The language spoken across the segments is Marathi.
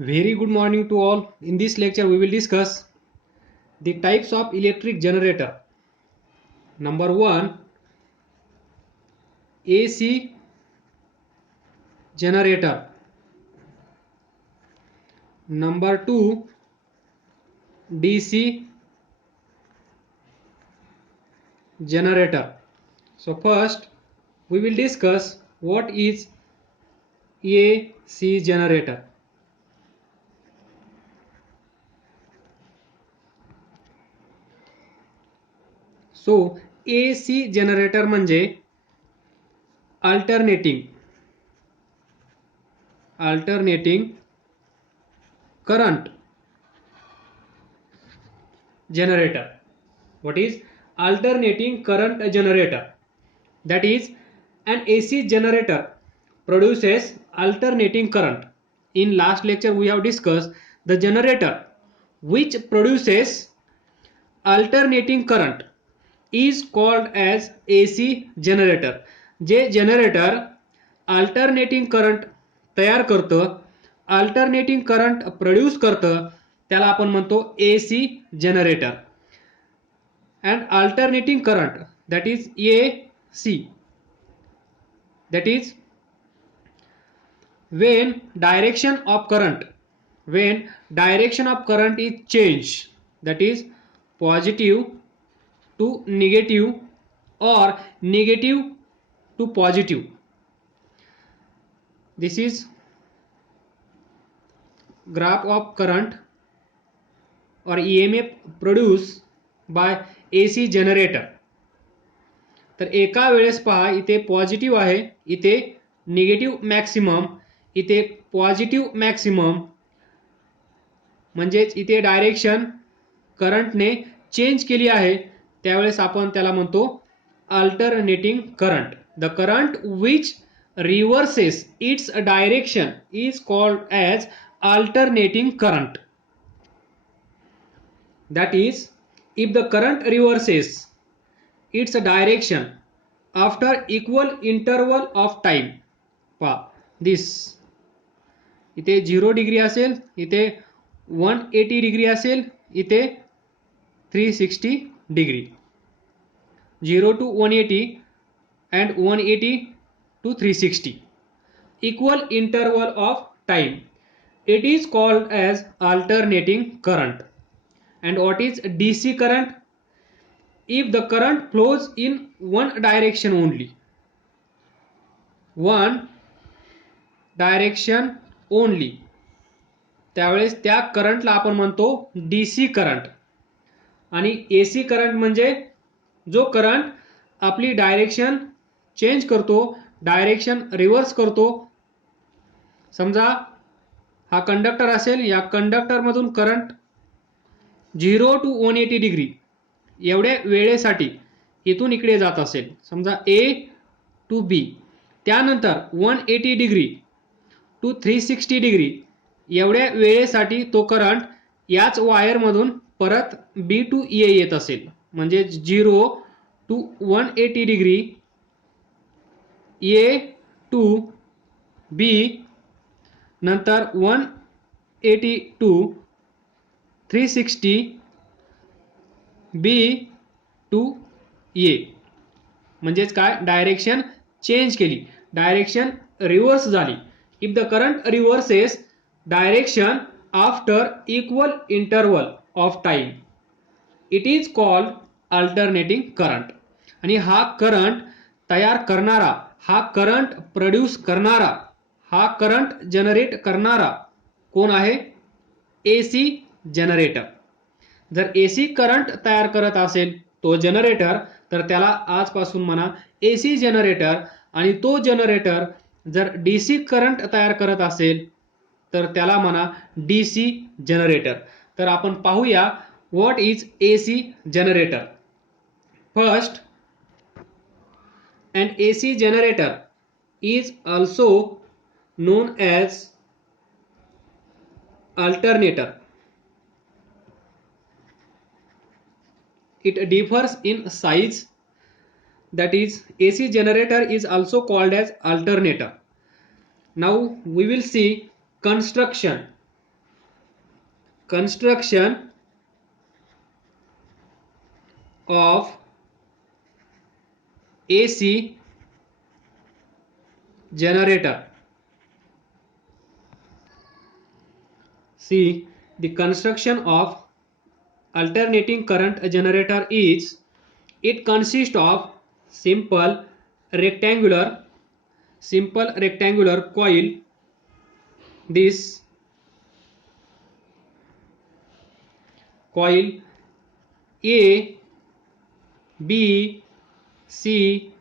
Very good morning to all. In this lecture, we will discuss the types of electric generator. Number one, AC generator. Number two, DC generator. So first, we will discuss what is AC generator. So AC generator म्हणजे alternating current generator. What is alternating current generator? That is, an AC generator produces alternating current. In last lecture we have discussed the generator which produces alternating current is called as AC generator. जे जनरेटर अल्टरनेटिंग करंट तयार करतं, अल्टरनेटिंग करंट प्रोड्यूस करतं, त्याला आपण म्हणतो AC generator. And alternating current, that is AC, that is when direction of current is changed, that is positive to negative or negative to positive. This is graph of current or EMF produced by AC generator. तर एका वेळेस पहा, इथे पॉझिटिव्ह आहे, इथे निगेटिव्ह मॅक्सिमम, इथे पॉझिटिव्ह मॅक्सिमम, म्हणजेच इथे डायरेक्शन करंटने चेंज केली आहे, त्यावेळेस आपण त्याला म्हणतो alternating current. The current which reverses its direction is called as alternating current. That is, if the current reverses its direction after equal interval of time, पहा this, इथे 0 डिग्री असेल, इथे 180 डिग्री असेल, इथे 360 degree, 0 to 180 and 180 to 360, equal interval of time, it is called as alternating current. And what is DC current? If the current flows in one direction only, त्यावेळेस त्या करंटला आपण म्हणतो DC करंट. आणि AC करंट म्हणजे जो करंट आपली डायरेक्शन चेंज करतो, डायरेक्शन रिव्हर्स करतो. समजा हा कंडक्टर असेल, या कंडक्टर मधून करंट 0 to 180 डिग्री एवढ्या वेळेसाठी इथून इकडे जात असेल, समजा A to B, त्यानंतर 180 डिग्री टू 360 डिग्री एवढ्या वेळेसाठी तो करंट याच वायरमधून परत B to A येत असेल, म्हणजे 0 to 180 degree A to B, नंतर 180 to 360 B to A, म्हणजेच काय, डायरेक्शन चेंज केली, डायरेक्शन रिव्हर्स झाली. If the current reverses direction after equal interval of time, it is called alternating current. आणि हा करंट तयार करणारा, हा करंट प्रोड्यूस करणारा, हा करंट जनरेट करणारा कोण आहे? AC generator. जर AC करंट तयार करत असेल तो जनरेटर, तर त्याला आजपासून म्हणा AC जनरेटर. आणि तो जनरेटर जर DC करंट तयार करत असेल तर त्याला म्हणा DC जनरेटर. तर आपण पाहूया what is AC generator. First, an AC generator is also known as alternator. It differs in size, that is AC generator is also called as alternator. Now we will see construction construction of AC generator. See, the construction of alternating current generator is, it consists of simple rectangular coil. This coil A, B, C,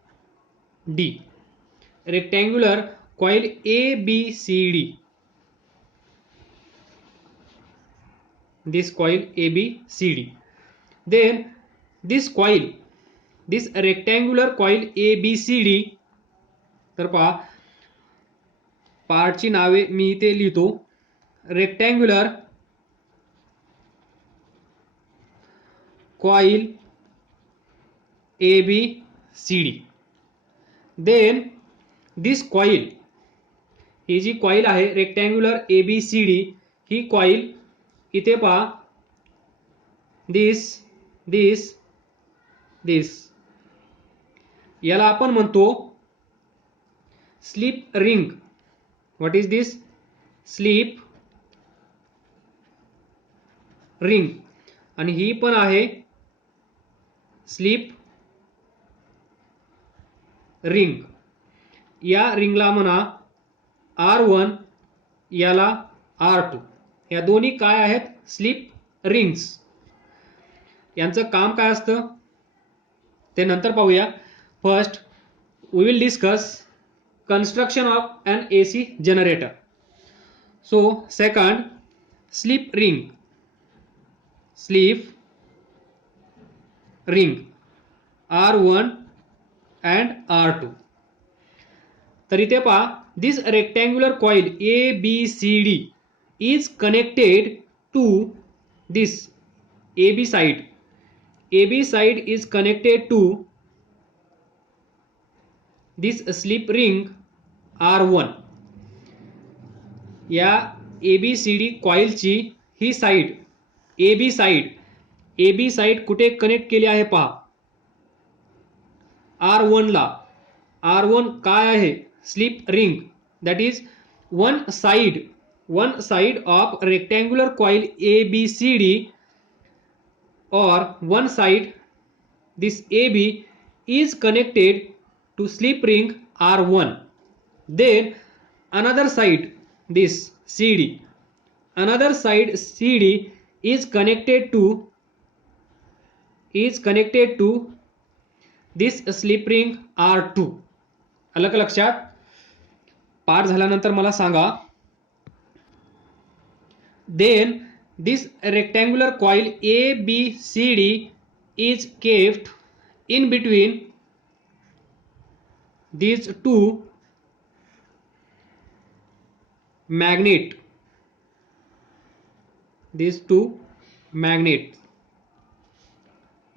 D, rectangular coil A, B, C, D. This coil A, B, C, D. Then this rectangular coil A, B, C, D. तर पहा, पार्टची नावे मी इथे लिहितो. Rectangular coil ABCD. देन दिस कॉइल, ही जी कॉइल आहे रेक्टँग्युलर ABCD, ही कॉइल इथे पहा, दिस याला आपण म्हणतो slip ring. What is this? Slip ring. आणि ही पण आहे स्लिप रिंग. या रिंगला म्हणा R1, याला R2. या दोन्ही काय आहेत? Slip rings. यांचं काम काय असतं ते नंतर पाहूया. First we will discuss construction of an AC generator. So second, slip ring R1 and R2. तर इथे पहा, this rectangular coil ABCD is connected to this AB side. AB side is connected to this slip ring R1. या ABCD कॉइलची ही साइड AB साइड कुठे कनेक्ट केली आहे पहा? R1 ला. R1 काय आहे? Slip ring. That is one side of rectangular coil ABCD, or one side, this AB is connected to slip ring R1. Then another side, this CD, another side CD is connected to this slip ring R2. आलं का लक्षात? पाठ झाल्यानंतर मला सांगा. Then this rectangular coil ABCD is kept in between these two magnet.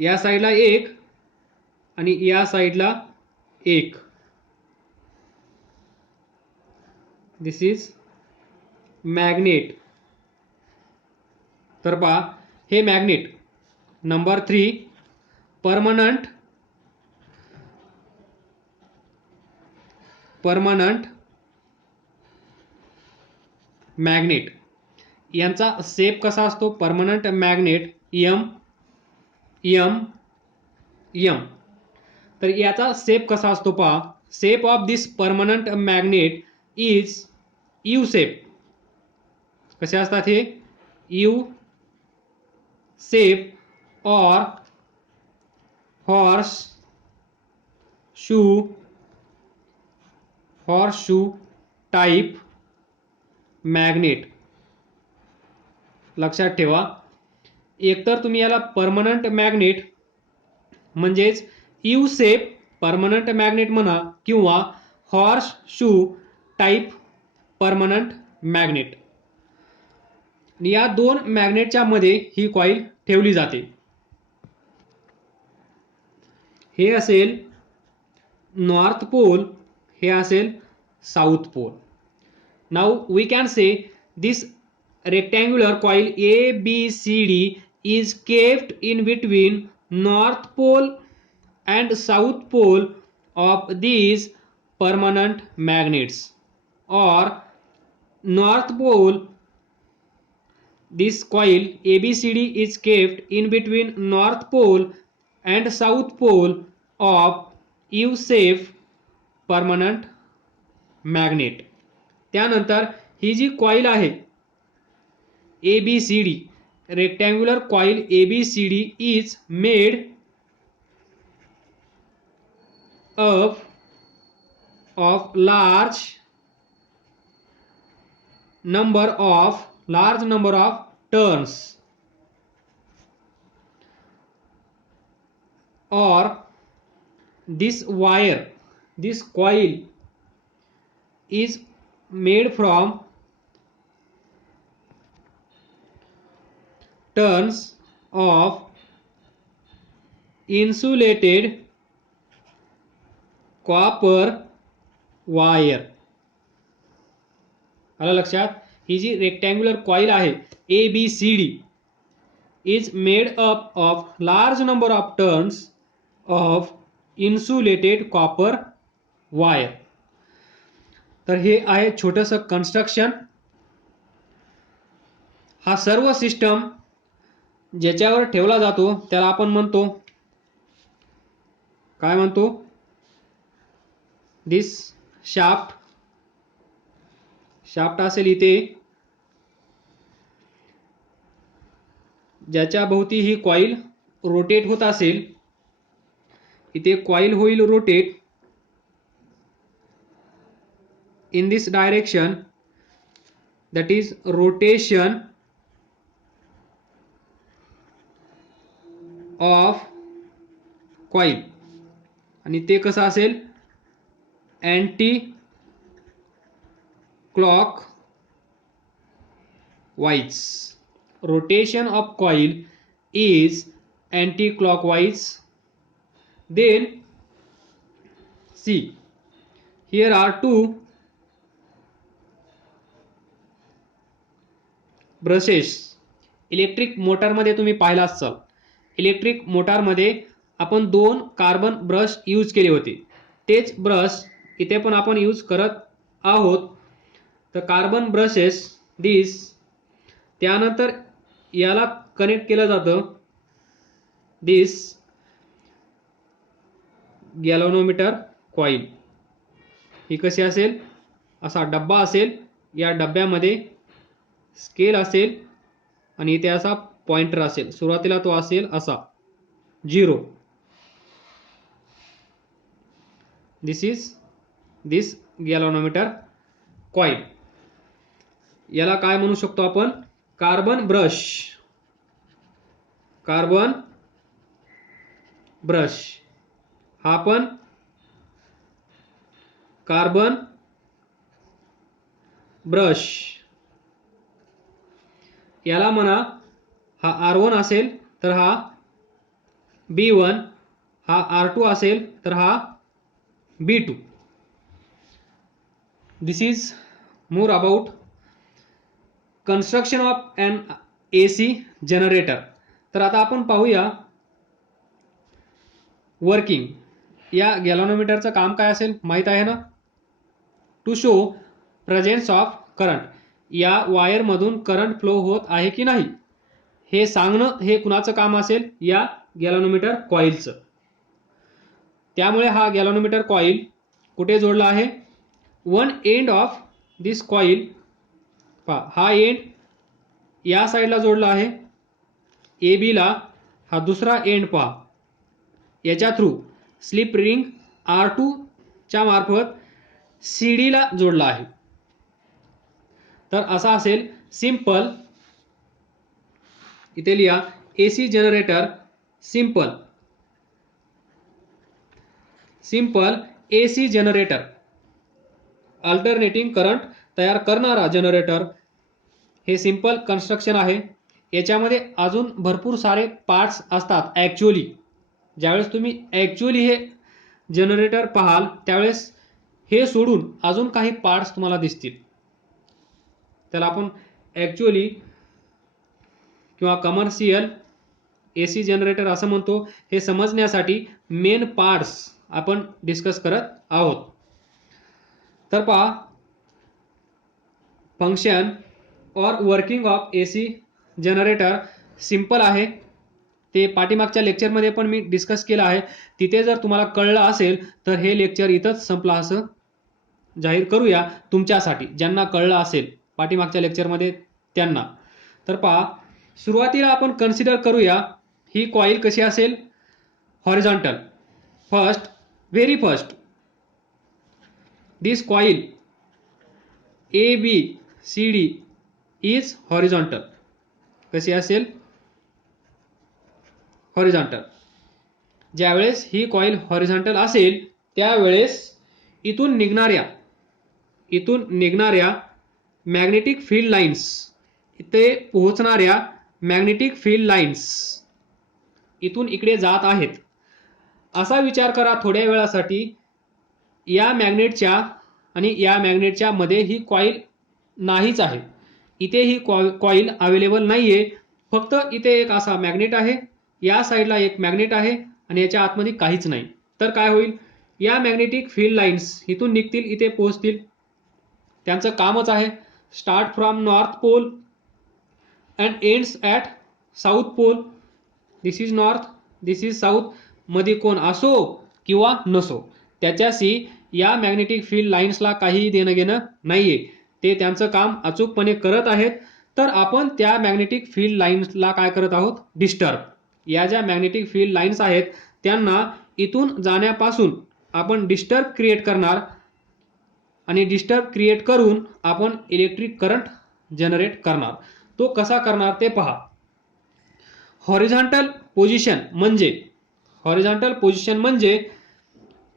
या साइडला एक आणि या साइडला एक. दिस इज मॅग्नेट. तर पहा, हे मॅग्नेट. Number 3, permanent magnet. यांचा शेप कसा असतो? Permanent magnet M. तर याचा शेप कसा असतो पहा? Shape of this permanent magnet is U shape. कसे असतात हे? U shape or horseshoe type magnet. लक्षात ठेवा, एकतर तुम्ही याला परमनंट मॅग्नेट म्हणजेच यू शेप परमनंट मॅग्नेट म्हणा, किंवा horse shoe type permanent magnet. या दोन मॅग्नेटच्या मध्ये ही कॉइल ठेवली जाते. हे असेल नॉर्थ पोल, हे असेल south pole. Now we can say this rectangular coil ABCD is kept in between north pole and south pole of these permanent magnets, or north pole. This coil ABCD is kept in between north pole and south pole of U-shaped permanent magnet. त्यानंतर ही जी कॉइल आहे ABCD, rectangular coil ABCD is made up of large number of turns, or this coil is made from turns of insulated copper wire. आलं लक्षात? ही जी रेक्टँग्युलर कॉइल आहे ABCD is made up of large number of turns of insulated copper wire. तर हे आहे छोटंसं कन्स्ट्रक्शन. हा सर्व सिस्टम ज्याच्यावर ठेवला जातो त्याला आपण म्हणतो, काय म्हणतो? दिस शाफ्ट असेल इथे, ज्याच्या भोवती ही कॉइल रोटेट होत असेल. इथे कॉइल होईल rotate in this direction, that is rotation of coil. आणि ते कसं असेल? Anticlockwise. Rotation of coil is anti-clockwise. Then see, here are two brushes. Electric मोटारमध्ये तुम्ही पाहिला असाल, इलेक्ट्रिक मोटारमध्ये आपण 2 कार्बन ब्रश यूज केले होते. तेच ब्रश इथे पण आपण यूज करत आहोत. तर कार्बन ब्रशेस दिस, त्यानंतर याला कनेक्ट केलं जातं दिस गॅल्व्हनोमीटर कॉइल. ही कशी असेल? असा डब्बा असेल, या डब्यामध्ये स्केल असेल आणि इथे असा पॉइंटर असेल. सुरुवातीला तो असेल असा 0. दिस इज दिस गॅल्व्हनोमीटर कॉइल. याला काय म्हणू शकतो आपण? Carbon brush. हा पण कार्बन ब्रश. याला म्हणा, हा R1 असेल तर हा B1, हा R2 असेल तर हा B2. This is more about construction of an AC generator. तर आता आपण पाहूया वर्किंग. या गॅल्व्हनोमीटरचं काम काय असेल माहित आहे ना? To show presence of current. या वायरमधून करंट फ्लो होत आहे की नाही हे सांगणं, हे कुणाचं काम असेल? या गॅल्व्हनोमीटर कॉइलचं. त्यामुळे हा गॅल्व्हनोमीटर कॉइल कुठे जोडला आहे? One end of this coil, हा एंड या साईडला जोडला आहे AB ला. हा दुसरा एंड पहा, याच्या थ्रू स्लिप रिंग R2 च्या मार्फत CD ला जोडला आहे. तर असा असेल सिंपल, इथे लिहा AC generator, simple AC generator, alternating current तयार करणारा जनरेटर. हे सिंपल कन्स्ट्रक्शन आहे. याच्यामध्ये अजून भरपूर सारे पार्ट्स असतात ॲक्च्युअली. ज्यावेळेस तुम्ही ॲक्च्युअली हे जनरेटर पाहाल त्यावेळेस हे सोडून अजून काही पार्ट्स तुम्हाला दिसतील. त्याला आपण ॲक्च्युअली किंवा कमर्शियल AC जनरेटर असं म्हणतो, हे समजण्यासाठी मेन पार्ट्स आपण डिस्कस करत आहोत. तर पहा, फंक्शन और working of AC generator simple आहे. ते पाठीमागच्या लेक्चरमध्ये पण मी डिस्कस केलं आहे. तिथे जर तुम्हाला कळलं असेल तर हे लेक्चर इथंच संपलं असं जाहीर करूया तुमच्यासाठी, ज्यांना कळलं असेल पाठीमागच्या लेक्चरमध्ये त्यांना. तर पहा, सुरुवातीला आपण कन्सिडर करूया ही कॉईल कशी असेल, horizontal. Very first this coil ABCD is horizontal. कशी असेल, हॉरिझॉन्टल. ज्यावेळेस ही कॉईल हॉरिझॉन्टल असेल त्यावेळेस इथून निघणाऱ्या मॅग्नेटिक फील्ड लाईन्स, इथे पोहोचणाऱ्या मॅग्नेटिक फील्ड लाईन्स इथून इकडे जात आहेत. असा विचार करा थोड्या वेळासाठी, या मॅग्नेटच्या आणि या मॅग्नेटच्या मध्ये ही कॉईल नाहीच आहे. इथे ही कॉईल अवेलेबल नाहीये. फक्त इथे एक असा मॅग्नेट आहे, या साईडला एक मॅग्नेट आहे आणि याच्या आतमध्ये काहीच नाही. तर काय होईल, या मॅग्नेटिक फील्ड लाईन्स इथून निघतील, इथे पोहोचतील. त्यांचं कामच आहे start from north pole and ends at south pole. This is north, this is south. मध्ये कोण असो किंवा नसो, त्याच्याशी या मॅग्नेटिक फील्ड लाईन्सला काहीही देणं घेणं नाहीये. ते त्यांचं काम अचूकपणे करत आहेत. तर आपण त्या मॅग्नेटिक फील्ड लाईन्सला काय करत आहोत, डिस्टर्ब. या ज्या मॅग्नेटिक फील्ड लाईन्स आहेत त्यांना इथून जाण्यापासून आपण डिस्टर्ब क्रिएट करणार आणि डिस्टर्ब क्रिएट करून आपण इलेक्ट्रिक करंट जनरेट करणार. तो कसा करणार ते पहा. हॉरिझॉन्टल पोझिशन म्हणजे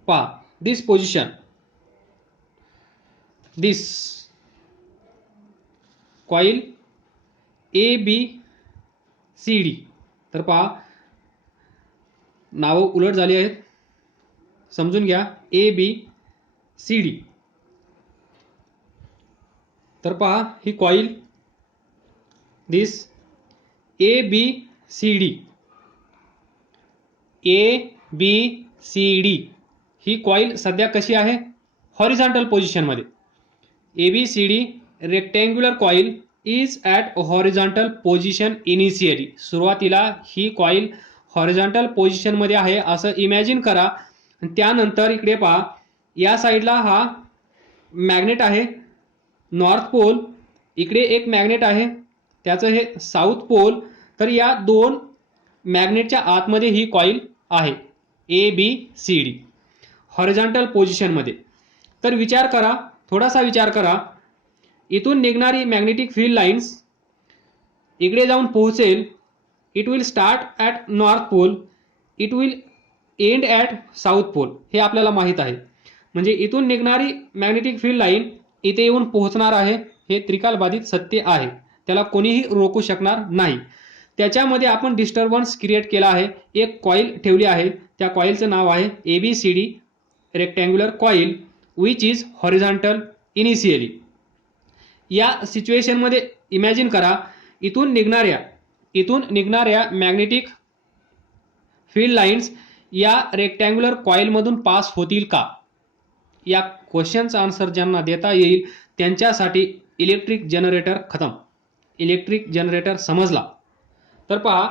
पहा, दिस पोझिशन, दिस कॉईल ABCD. तर पहा, नावं उलट झाली आहेत, समजून घ्या. ABCD. तर पहा, ही कॉईल, दिस ABCD ही कॉईल सध्या कशी आहे, हॉरिझॉन्टल पोझिशनमध्ये. ABCD rectangular coil is at horizontal position initially. सुरुवातीला ही कॉईल हॉरिझॉन्टल पोझिशनमध्ये आहे असं इमॅजिन करा. त्यानंतर इकडे पहा, या साईडला हा मॅग्नेट आहे नॉर्थ पोल, इकडे एक मॅग्नेट आहे त्याचं हे साऊथ पोल. तर या दोन मॅग्नेटच्या आतमध्ये ही कॉईल आहे ABCD हॉरिझॉन्टल पोझिशनमध्ये. तर विचार करा, थोडासा विचार करा. इथून निघणारी मॅग्नेटिक फील्ड लाईन्स इकडे जाऊन पोहोचेल. It will start at north pole, it will end at south pole. हे आपल्याला माहीत आहे. म्हणजे इथून निघणारी मॅग्नेटिक फील्ड लाईन इथे येऊन पोहोचणार आहे. हे त्रिकालबाधित सत्य आहे, त्याला कोणीही रोखू शकणार नाही. त्याच्यामध्ये आपण डिस्टर्बन्स क्रिएट केला आहे. एक कॉईल ठेवली आहे, त्या कॉईलचं नाव आहे ABCD rectangular coil which is horizontal initially. या सिच्युएशनमध्ये इमॅजिन करा, इथून निघणाऱ्या मॅग्नेटिक फील्ड लाईन्स या रेक्टँग्युलर कॉईलमधून पास होतील का. या क्वेश्चनचा आन्सर ज्यांना देता येईल त्यांच्यासाठी इलेक्ट्रिक जनरेटर खतम, इलेक्ट्रिक जनरेटर समजला. तर पहा,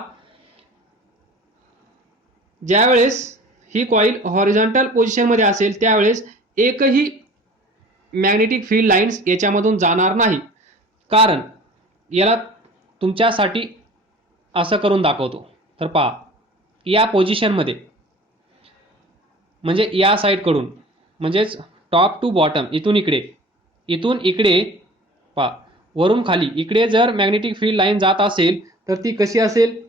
ज्यावेळेस ही कॉईल हॉरिझॉन्टल पोझिशनमध्ये असेल त्यावेळेस एकही मॅग्नेटिक फील्ड लाईन्स याच्यामधून जाणार नाही. कारण याला तुमच्यासाठी असं करून दाखवतो. तर पहा, या पोझिशनमध्ये म्हणजे या साईडकडून, म्हणजेच टॉप टू बॉटम, इथून इकडे पहा, वरून खाली इकडे जर मॅग्नेटिक फील्ड लाईन जात असेल तर ती कशी असेल.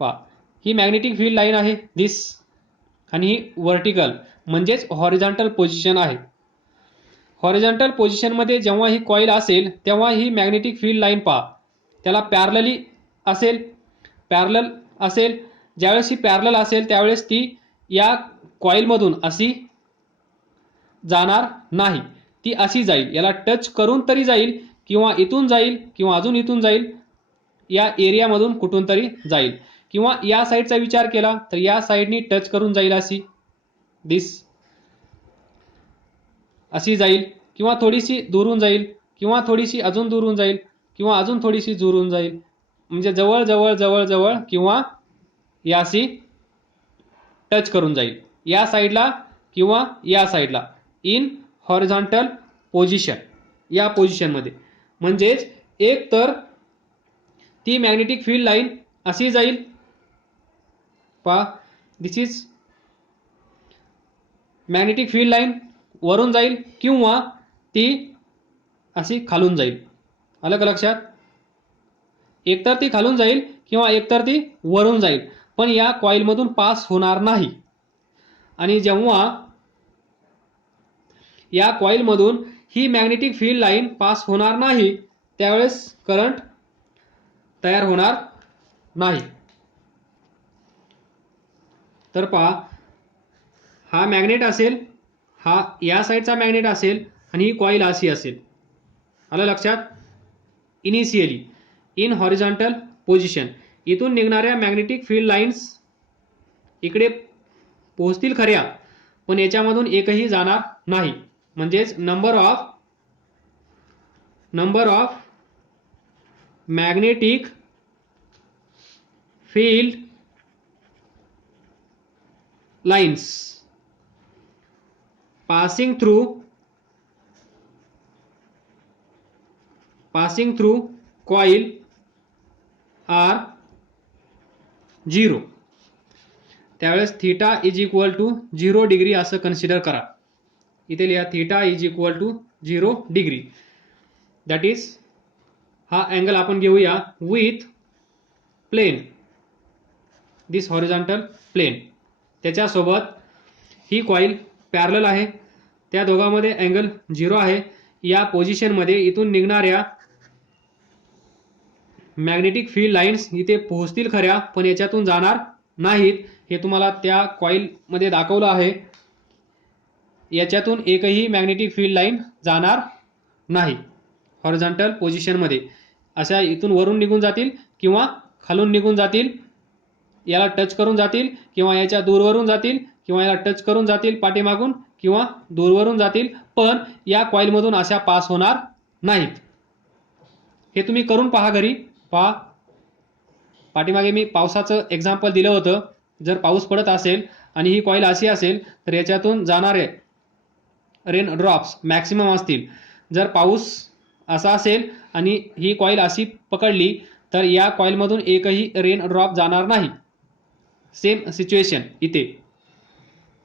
पहा, ही मॅग्नेटिक फील्ड लाईन आहे दिस, आणि ही व्हर्टिकल म्हणजेच हॉरिझॉन्टल पोझिशन आहे. हॉरिझॉन्टल पोझिशनमध्ये जेव्हा ही कॉईल असेल तेव्हा ही मॅग्नेटिक फील्ड लाईन पहा, त्याला पॅरलली असेल. ज्यावेळेस ही पॅरलल असेल त्यावेळेस ती या कॉईलमधून अशी जाणार नाही, ती अशी जाईल. याला टच करून तरी जाईल किंवा इथून जाईल किंवा अजून इथून जाईल, या एरियामधून कुठून तरी जाईल, किंवा या साईडचा विचार केला तर या साईडनी टच करून जाईल, अशी जाईल, किंवा थोडीशी दुरून जाईल, किंवा थोडीशी अजून दुरून जाईल, किंवा अजून थोडीशी दुरून जाईल, म्हणजे जवळ जवळ जवळ जवळ किंवा याशी टच करून जाईल, या साईडला किंवा या साईडला, इन हॉरिझॉन्टल पोझिशन, या पोझिशनमध्ये. म्हणजेच एक तर ती मॅग्नेटिक फील्ड लाईन अशी जाईल, पहा दिस इज मॅग्नेटिक फील्ड लाईन, वरून जाईल, किंवा ती अशी खालून जाईल. आलं का लक्षात? एकतर ती खालून जाईल किंवा एकतर ती वरून जाईल, पण या कॉइलमधून पास होणार नाही. आणि जेव्हा या कॉइलमधून ही मॅग्नेटिक फील्ड लाईन पास होणार नाही त्यावेळेस करंट तयार होणार नाही. तर पहा, हा मॅग्नेट असेल, हा या साईडचा मॅग्नेट असेल, आणि ही कॉइल अशी असेल. आलं लक्षात? इनिशियली इन हॉरिझॉन्टल पोझिशन, इथून निघणाऱ्या मॅग्नेटिक फील्ड लाईन्स इकडे पोहोचतील खऱ्या, पण याच्यामधून एकही जाणार नाही. म्हणजेच number of magnetic field lines passing through coil are 0. त्यावेळेस theta is equal to 0 degree असं कन्सिडर करा. इथे लिहा theta is equal to 0 degree. That is हा अँगल आपण घेऊया with plane, this horizontal plane. त्याच्यासोबत ही कॉइल पॅरलल आहे, त्या दोघांमध्ये अँगल 0 आहे. या पोझिशनमध्ये इथून निघणाऱ्या मॅग्नेटिक फील्ड लाईन्स इथे पोहोचतील खऱ्या, पण याच्यातून जाणार नाहीत. हे तुम्हाला त्या कॉइलमध्ये दाखवलं आहे. याच्यातून एकही मॅग्नेटिक फील्ड लाईन जाणार नाही हॉरिझॉन्टल पोझिशनमध्ये. अशा इथून वरून निघून जातील किंवा खालून निघून जातील, याला टच करून जातील किंवा याच्या दूरवरून जातील, किंवा याला टच करून जातील पाठीमागून किंवा दूरवरून जातील, पण या कॉइलमधून अशा पास होणार नाहीत. हे तुम्ही करून पहा घरी. पहा, पाठीमागे मी पावसाचं एक्झाम्पल दिलं होतं. जर पाऊस पडत असेल आणि ही कॉइल अशी असेल तर याच्यातून जाणारे रेन ड्रॉप्स मॅक्सिमम असतील. जर पाऊस असा असेल आणि ही कॉइल अशी पकडली तर या कॉइलमधून एकही रेन ड्रॉप जाणार नाही. सेम सिच्युएशन इथे.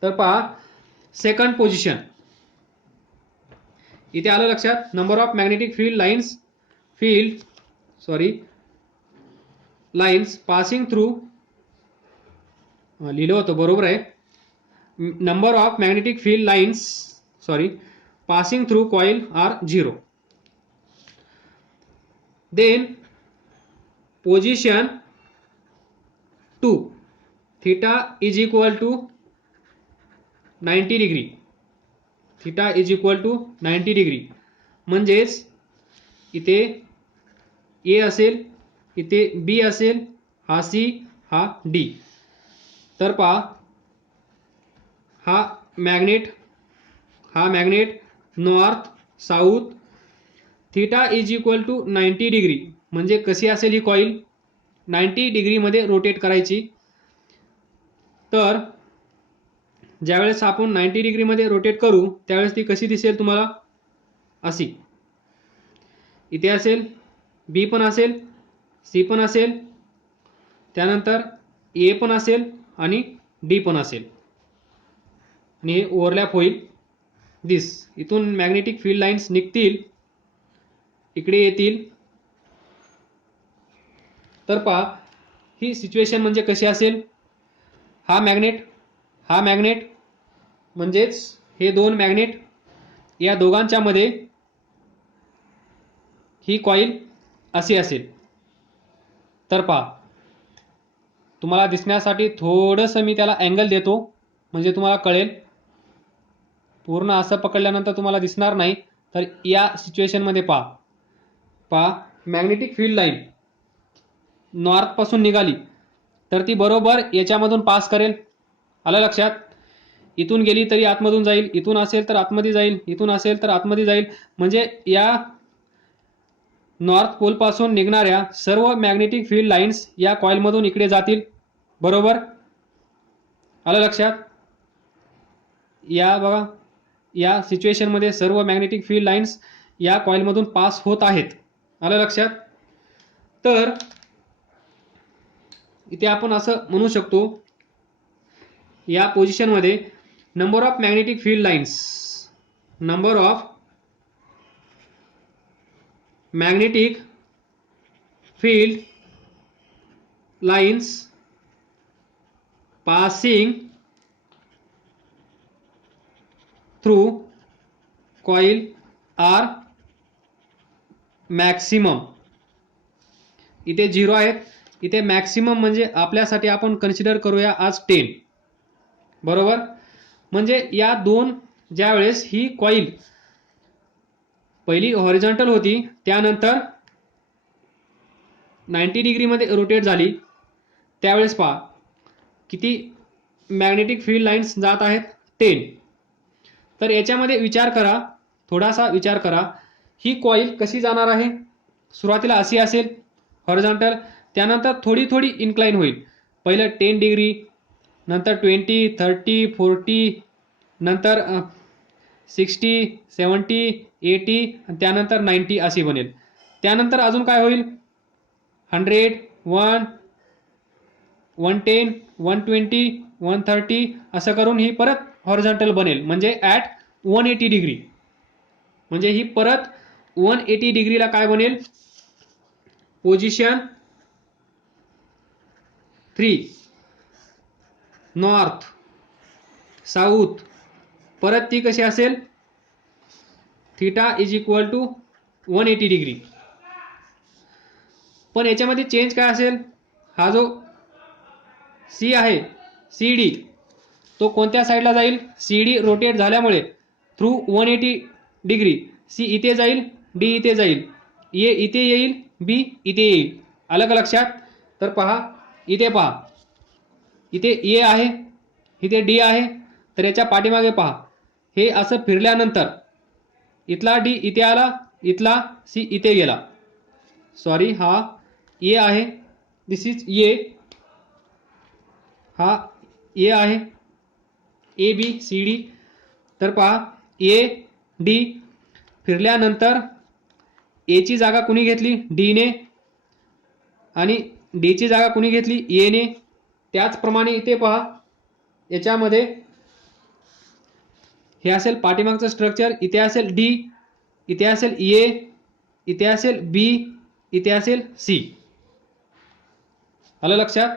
तर पहा, सेकंड पोझिशन इथे आलं लक्षात. Number of magnetic field lines passing through, लिहिलं होतं बरोबर आहे. Number of magnetic field lines passing through coil are 0. Then position 2, theta is equal to 90 degree. Theta is equal to 90 degree. म्हणजेच इथे ए असेल, इथे बी असेल, हा सी, हा डी. तर पहा, हा magnet north south, theta is equal to 90 degree. म्हणजे कशी असेल ही कॉइल? 90 डिग्रीमध्ये रोटेट करायची. तर ज्यावेळेस आपण 90 डिग्रीमध्ये रोटेट करू त्यावेळेस ती कशी दिसेल तुम्हाला? अशी. इथे असेल, बी पण असेल, सी पण असेल, त्यानंतर ए पण असेल आणि डी पण असेल, आणि हे ओव्हरलॅप होईल. इथून मॅग्नेटिक फील्ड लाईन्स निघतील, इकडे येतील. तर पहा, ही सिच्युएशन म्हणजे कशी असेल? हा मॅग्नेट म्हणजेच हे दोन मॅग्नेट, या दोघांच्या मध्ये ही कॉइल अशी असेल. तर पहा, तुम्हाला दिसण्यासाठी थोडंसं मी त्याला अँगल देतो म्हणजे तुम्हाला कळेल. पूर्ण असं पकडल्यानंतर तुम्हाला दिसणार नाही. तर या सिच्युएशनमध्ये पहा, पहा मॅग्नेटिक फील्ड लाईन नॉर्थ पासून निघाली तर ती बरोबर याच्यामधून पास करेल. आलं लक्षात? इथून गेली तरी आतमधून जाईल, इथून असेल तर आतमध्ये जाईल, इथून असेल तर आतमध्ये जाईल. म्हणजे या नॉर्थ पोल पासून निघणाऱ्या सर्व मॅग्नेटिक फील्ड लाईन्स या कॉइलमधून इकडे जातील. बरोबर? आलं लक्षात? या बघा या सिच्युएशनमध्ये सर्व मॅग्नेटिक फील्ड लाईन्स या कॉइलमधून पास होत आहेत. आलं लक्षात? तर इथे आपण असं म्हणू शकतो या पोझिशनमध्ये number of magnetic field lines, number of magnetic field lines passing through coil are maximum. इथे 0 आहेत, इथे मॅक्सिमम म्हणजे आपल्यासाठी आपण कन्सिडर करूया आज 10. बरोबर? म्हणजे या दोन ज्यावेळेस ही कॉइल पहिली हॉरिझॉन्टल होती त्यानंतर 90 डिग्रीमध्ये रोटेट झाली त्यावेळेस पहा किती मॅग्नेटिक फील्ड लाईन्स जात आहेत? 10. तर याच्यामध्ये विचार करा, थोडासा विचार करा, ही कॉइल कशी जाणार आहे? सुरुवातीला अशी असेल हॉरिझॉन्टल, त्यानंतर थोडी थोडी इन्क्लाइन होईल. पहिलं 10 डिग्री, नंतर 20, 30, 40, नंतर 60, 70, 80 आणि त्यानंतर 90 अशी बनेल. त्यानंतर अजून काय होईल? 100, 1, 110, 120, 130 असं करून ही परत हॉरिझॉन्टल बनेल. म्हणजे ॲट 180 डिग्री. म्हणजे ही परत 180 डिग्रीला काय बनेल? Position 3 north south. परत ती कशी असेल? Theta is equal to 180 degree. पण याच्यामध्ये चेंज काय असेल? हा जो सी आहे सी डी तो कोणत्या साईडला जाईल? सी डी रोटेट झाल्यामुळे थ्रू 180 डिग्री सी इथे जाईल, डी इथे जाईल, ए इथे येईल, बी इथे येईल. आलं का लक्षात? तर पहा इथे पहा, इथे ए आहे, इथे डी आहे. तर याच्या पाठीमागे पहा, हे असं फिरल्यानंतर इथला डी इथे आला, इथला सी इथे गेला. सॉरी, हा ए आहे, दिस इज ए, हा ए आहे, ए बी सी डी. तर पहा ए डी फिरल्यानंतर ए ची जागा कुणी घेतली? डी ने. आणि डी ची जागा कुणी घेतली? ए ने. त्याचप्रमाणे इथे पहा याच्यामध्ये हे असेल पाठीमागचं स्ट्रक्चर, इथे असेल डी, इथे असेल ए, इथे असेल बी, इथे असेल सी. आलं लक्षात?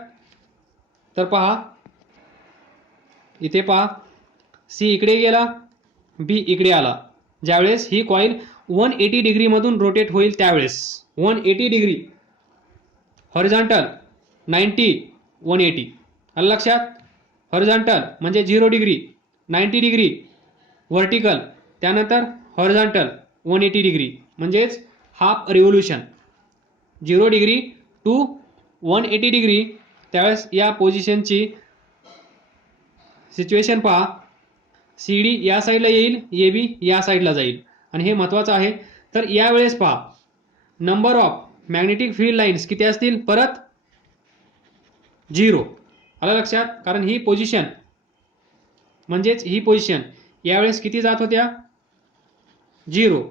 तर पहा इथे पहा सी इकडे गेला, बी इकडे आला. ज्यावेळेस ही कॉइल 180 डिग्री मधून रोटेट होईल त्यावेळेस 180 डिग्री हॉरिझॉन्टल, 90, 180. आलं लक्षात? हॉरिझॉन्टल म्हणजे 0 डिग्री, 90 डिग्री व्हर्टिकल, त्यानंतर हॉरिझॉन्टल 180 डिग्री म्हणजेच half revolution. 0 degree to 180 degree. त्यावेळेस या पोझिशनची सिच्युएशन पहा, सी डी या साईडला येईल, ए बी या साईडला जाईल. आणि हे महत्त्वाचं आहे. तर यावेळेस पहा number of magnetic field lines किती असतील? परत 0. आलं लक्षात? कारण ही पोझिशन म्हणजेच ही पोझिशन यावेळेस किती जात होत्या? 0.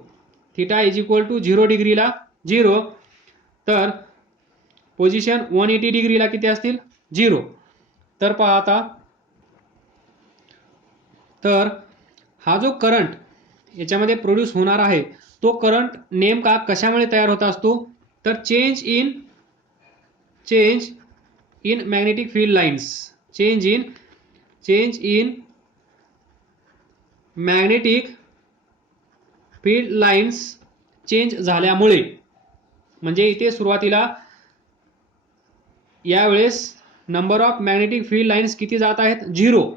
थीटा इज इक्वल टू 0 डिग्रीला 0. तर पोझिशन 180 डिग्रीला किती असतील? 0. तर पहा आता, तर हा जो करंट याच्यामध्ये प्रोड्यूस होणार आहे तो करंट नेमका कशामुळे तयार होत असतो? तर change in magnetic field lines, change in magnetic field lines change झाल्यामुळे. म्हणजे इथे सुरुवातीला यावेळेस number of magnetic field lines किती जात आहेत? 0.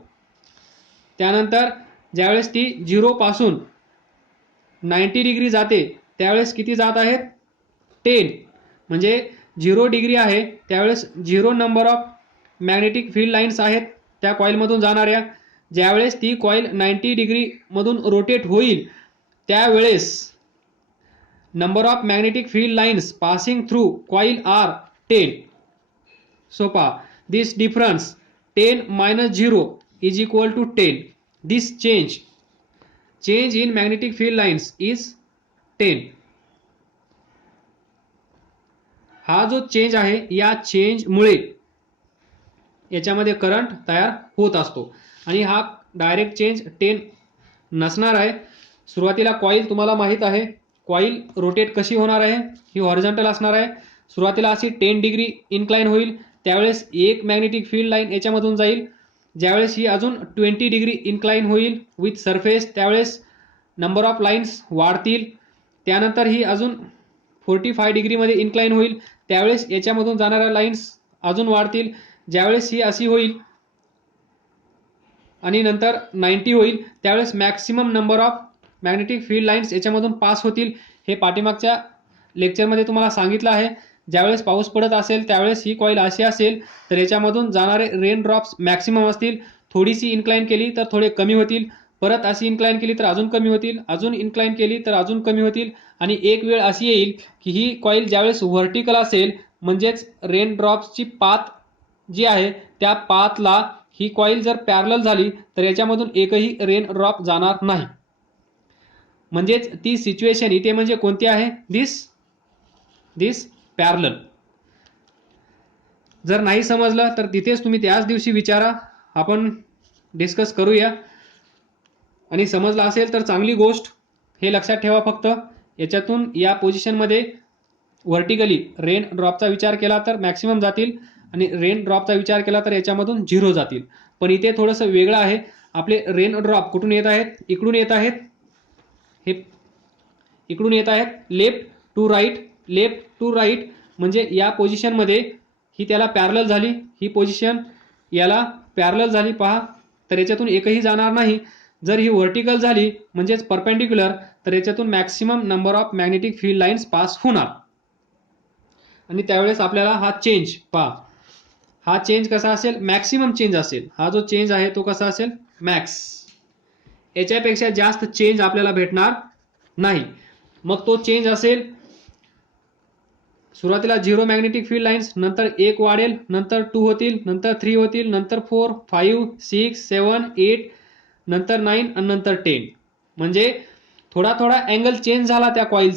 त्यानंतर ज्यावेळेस ती 0 पासून 90 डिग्री जाते त्यावेळेस किती जात आहेत? 10 म्हणजे 0 डिग्री आहे, त्यावेळेस 0 number of magnetic field lines आहेत त्या कॉईलमधून जाणाऱ्या. ज्यावेळेस ती कॉईल 90 डिग्रीमधून रोटेट होईल त्यावेळेस number of magnetic field lines passing through coil are 10. सोपा, this difference 10 minus 0 is equal to 10. This change in magnetic field lines is 10. हा जो चेंज आहे या चेंजमुळे याच्यामध्ये करंट तयार होत असतो आणि हा डायरेक्ट चेंज 10 नसणार आहे. सुरुवातीला कॉईल तुम्हाला माहित आहे कॉईल रोटेट कशी होणार आहे, ही हॉरिझॉन्टल असणार आहे. सुरुवातीला अशी 10 डिग्री इन्क्लाइन होईल, त्यावेळेस एक मॅग्नेटिक फील्ड लाईन याच्यामधून जाईल. ज्यावेळेस ही अजून 20 डिग्री इन्क्लाइन होईल विथ सरफेस, त्यावेळेस नंबर ऑफ लाईन्स वाढतील. त्यानंतर ही अजून 45 डिग्रीमध्ये इन्क्लाइन होईल, त्यावेळेस याच्यामधून जाणाऱ्या लाईन्स अजून वाढतील. ज्यावेळेस ही अशी होईल आणि नंतर 90 होईल, त्यावेळेस maximum number of magnetic field lines याच्यामधून पास होतील. हे पाठीमागच्या लेक्चरमध्ये तुम्हाला सांगितलं आहे. ज्यावेळेस पाऊस पडत असेल त्यावेळेस ही कॉईल अशी असेल तर याच्यामधून जाणारे रेन ड्रॉप्स मॅक्सिमम असतील. थोडीशी इन्क्लाइन केली तर थोडे कमी होतील, परत अशी इन्क्लाइन केली तर अजून कमी होतील, अजून इन्क्लाइन केली तर अजून कमी होतील. आणि एक वेळ अशी येईल की ही कॉईल ज्यावेळेस व्हर्टिकल असेल म्हणजेच रेन ड्रॉप्सची पाथ जी आहे त्या पाथला ही कॉईल जर पॅरलल झाली तर याच्यामधून एकही रेन ड्रॉप जाणार नाही. म्हणजेच ती सिच्युएशन इथे म्हणजे कोणती आहे, दिस पॅरलल. जर नाही समजलं तर तिथेच तुम्ही त्याच दिवशी विचारा, आपण डिस्कस करूया. आणि समजलं असेल तर चांगली गोष्ट. हे लक्षात ठेवा फक्त, याच्यातून या पोझिशनमध्ये व्हर्टिकली रेन ड्रॉपचा विचार केला तर मॅक्सिमम जातील आणि रेन ड्रॉपचा विचार केला तर याच्यामधून 0 जातील. पण इथे थोडंसं वेगळं आहे. आपले रेन ड्रॉप कुठून येत आहेत, इकडून येत आहेत, हे इकडून येत आहेत, लेफ्ट टू राईट. म्हणजे या पोझिशनमध्ये ही त्याला पॅरलल झाली, ही पोझिशन याला पॅरलल झाली पहा, तर याच्यातून एकही जाणार नाही. जर ही व्हर्टिकल झाली म्हणजेच परपेंडिक्युलर तर याच्यातून maximum number of magnetic field lines pass होणार. आणि त्यावेळेस आपल्याला हा चेंज पहा, हा चेंज कसा असेल, मॅक्सिमम चेंज असेल. हा जो चेंज आहे तो कसा असेल, मॅक्स. याच्यापेक्षा जास्त चेंज आपल्याला भेटणार नाही. मग तो चेंज असेल सुरुवातीला 0 मॅग्नेटिक फील्ड लाईन्स, नंतर 1 वाढेल, नंतर 2 होतील, नंतर 3 होतील, नंतर 4, 5, 6, 7, 8, नंतर 9 आणि नंतर 10. म्हणजे थोडा अँगल चेंज झाला त्या कॉईलचा.